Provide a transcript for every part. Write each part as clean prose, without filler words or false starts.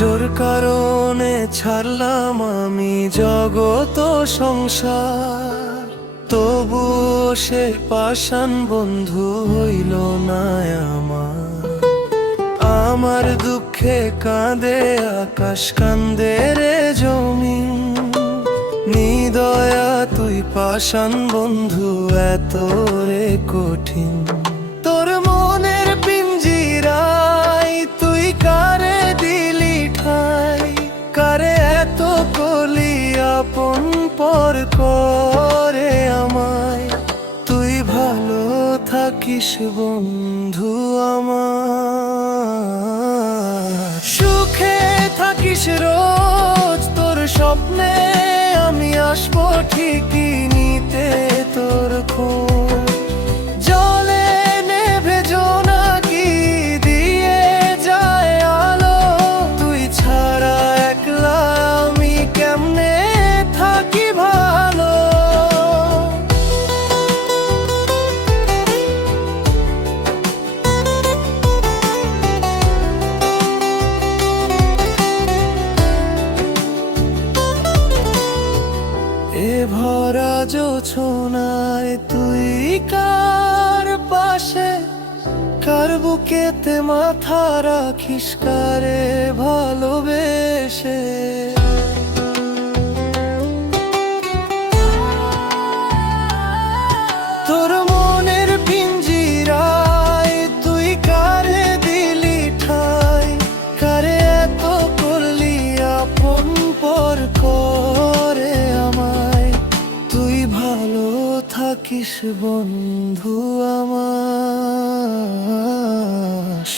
জোর কারণে ছাড়লাম আমি জগত সংসার, তবুও সে পাষাণ বন্ধু হইল না আমার। আমার দুঃখে কাঁদে আকাশ, কান্দে রে জমিন, নিদয়া তুই পাষাণ বন্ধু এত রে কঠিন। তোর মনের পিঞ্জিরায় তুই কারে দিলি ঠাই, কারে এত কলি আপন পর করে আমায়। তুই ভালো থাকিস বন্ধু আমার, সুখে থাকিস রোজ, তোর স্বপ্নে আমি আসবো ঠিকই নিতে তোর খোঁজ। জলে নেভে জোনাকি দিয়ে যায় আলো, তুই ছাড়া একলা আমি কেমনে থাকি ভালো। এ ভরা জোছনায় তুই কার পাশে, কার বুকেতে মাথা রাখিস, কারে ভালোবেসে। তোর মনের পিঞ্জিরায় তুই কারে দিলি ঠাই, কারে এত করলি আপন পর করে আমায়। তুই ভালো থাকিস বন্ধু আমার,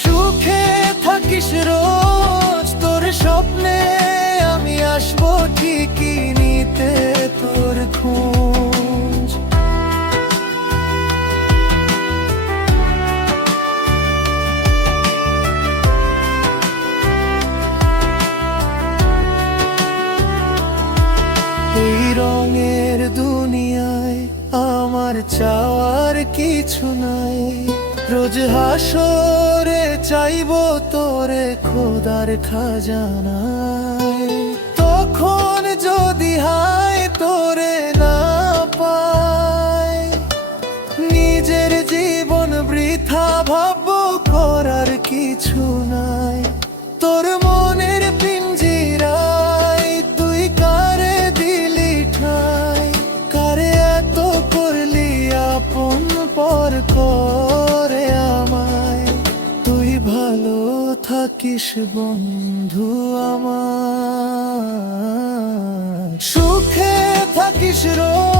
সুখে থাকিস রোজ, তোর স্বপ্নে আমি আসবো ঠিকই নিতে তোর খোঁজ। এই রঙের দুনিয়ায় আমার চাওয়ার কিছু নাই, রোজ হাসরে চাইবো তোরে খোদার খাজানায়। তখন যদি হায় তোরে না পাই, নিজের জীবন বৃথা ভাববো, করার কিছু নাই। তোর মনের পিঞ্জিরায় তুই কারে দিলি ঠাই, কারে এত করলি আপন পর করে আমায়। তুই ভালো থাকিস বন্ধু আমার, সুখে থাকিস রোজ।